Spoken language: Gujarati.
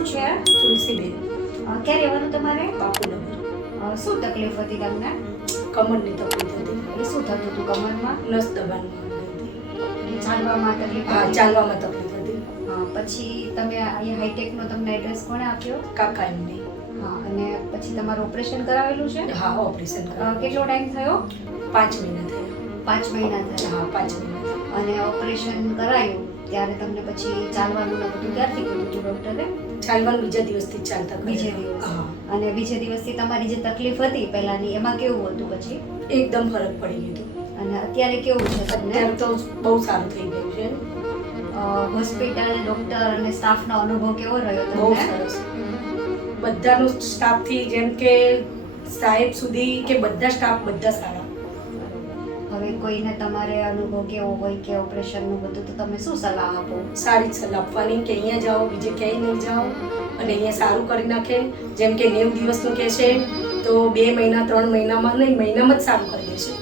શું છે? તુલસીબેન, ક્યાં રહેવાનું તમારે? બાપુનગર. શું તકલીફ હતી તમને? કમરની તકલીફ હતી. એટલે શું થતું હતું કમરમાં? નસ દબાણમાં હતી. ચાલવામાં તકલીફ હા, હતી? ચાલવામાં તકલીફ હતી. પછી તમે અહીંયા હાઈટેકનો તમને એડ્રેસ કોણે આપ્યો? કાકા એમને. હા, અને પછી તમારું ઓપરેશન કરાવેલું છે? હા, ઓપરેશન કરાવ્યું. કેટલો ટાઈમ થયો? 5 મહિના થયા. 5 મહિના થયા. હા, 5 મહિના. અને ઓપરેશન કરાયું ત્યારે તમને પછી ચાલવાનું ને બધું ક્યારથી કીધું હતું ડૉક્ટરે? ચાલવાનું બીજા દિવસથી જ ચાલતા બીજે કર્યા. દિવસ. હા, અને બીજે દિવસથી તમારી જે તકલીફ હતી પહેલાની એમાં કેવું હતું પછી? એકદમ ફરક પડી ગયો. અને અત્યારે કેવું છે તમને? અત્યારે તો બહુ સારું થઈ ગયું છે. હોસ્પિટલ, ડૉક્ટર અને સ્ટાફનો અનુભવ કેવો રહ્યો બહુ તમને? સરસ. બધાનો સ્ટાફથી જેમ કે સાહેબ સુધી કે બધા સ્ટાફ બધા સારા. હવે કોઈને તમારે અનુભવ કેવો હોય કે ઓપરેશનનું બધું તો તમે શું સલાહ આપો? સારી જ સલાહ આપવાની કે અહીંયા જાઓ, બીજે ક્યાંય નહીં જાઓ અને અહીંયા સારું કરી નાખે. જેમ કે 90 દિવસનું કહે છે તો 2 મહિના 3 મહિનામાં નહીં, મહિનામાં જ સારું કરી દેશે.